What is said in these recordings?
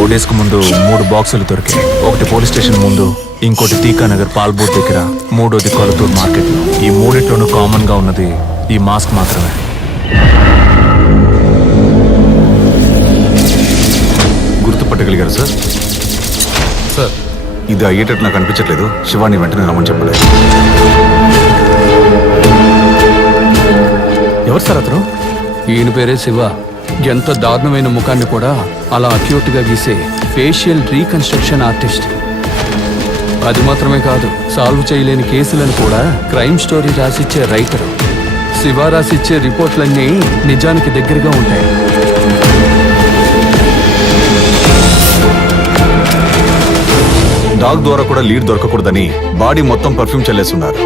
4 days కు ముందు 3 బాక్సులు దొరికాయి. ఒకటి పోలీస్ స్టేషన్ ముందు, ఇంకోటి తీకానగర్ పాల్బోట్ దగ్గర, మూడోది కొలతూరు మార్కెట్లో. ఈ మూడిట్లోనూ కామన్ గా ఉన్నది ఈ మాస్క్ మాత్రమే. గుర్తుపట్టగలిగారు సార్? సార్, ఇది అయ్యేటట్టు నాకు అనిపించట్లేదు. శివాని వెంటనే రమ్మని చెప్పలేదు. ఎవరు సార్ అతను? ఈయన పేరే శివ. ఎంత దారుణమైన ముఖాన్ని కూడా అలా అక్యూట్గా గీసే ఫేషియల్ రీకన్స్ట్రక్షన్ ఆర్టిస్ట్. అది మాత్రమే కాదు, సాల్వ్ చేయలేని కేసులను కూడా క్రైమ్ స్టోరీ రాసిచ్చే రైటరు. శివ రాసిచ్చే రిపోర్ట్లన్నీ నిజానికి దగ్గరగా ఉంటాయి. డాగ్ ద్వారా కూడా లీడ్ దొరకకూడదని బాడీ మొత్తం పర్ఫ్యూమ్ చల్లేస్తున్నారు.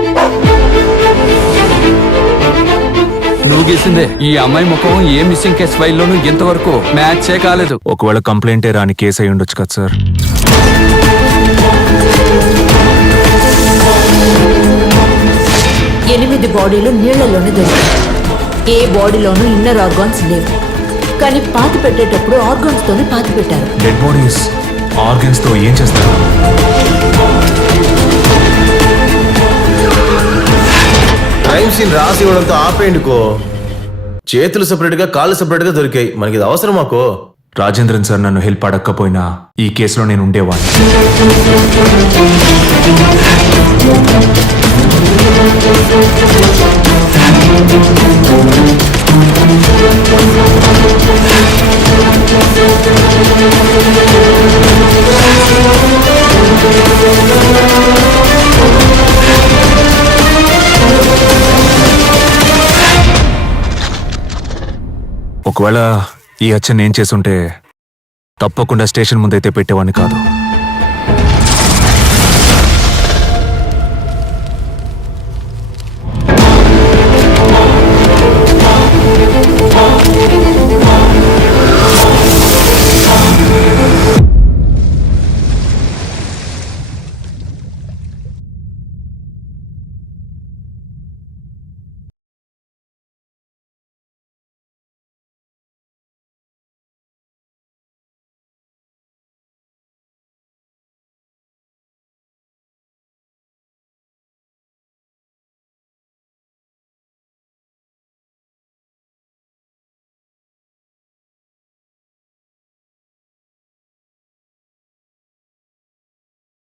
నువ్వు గీసిందే. ఈ అమ్మాయి ముఖం ఏ మిస్సింగ్ కేసు ఫైల్లోనూ ఇంతవరకు మ్యాచే కాలేదు. ఒకవేళ కంప్లైంటే రాని కేసు అయి ఉండొచ్చు కదా సార్. ఎనిమిది బాడీలు నీళ్లలోనే దొరికాయి. ఏ బాడీలోనూ ఇన్నర్ ఆర్గాన్స్ లేవు. కానీ పాతి పెట్టేటప్పుడు ఆర్గాన్స్ తోనే పాతి పెట్టారు. డెడ్ బాడీస్ ఆర్గన్స్ తో ఏం చేస్తారు? క్రైమ్ సీన్ రాసి ఇవ్వడంతో ఆపేయండికో. చేతులు సెపరేట్ గా, కాళ్ళు సెపరేట్ గా దొరికాయి. మనకి ఇది అవసరం మాకో. రాజేంద్రన్ సార్ నన్ను హెల్ప్ అడగకపోయినా ఈ కేసులో నేను ఉండేవాడిని. ఒకవేళ ఈ హత్య నేను చేసుంటే తప్పకుండా స్టేషన్ ముందైతే పెట్టేవాడిని కాదు.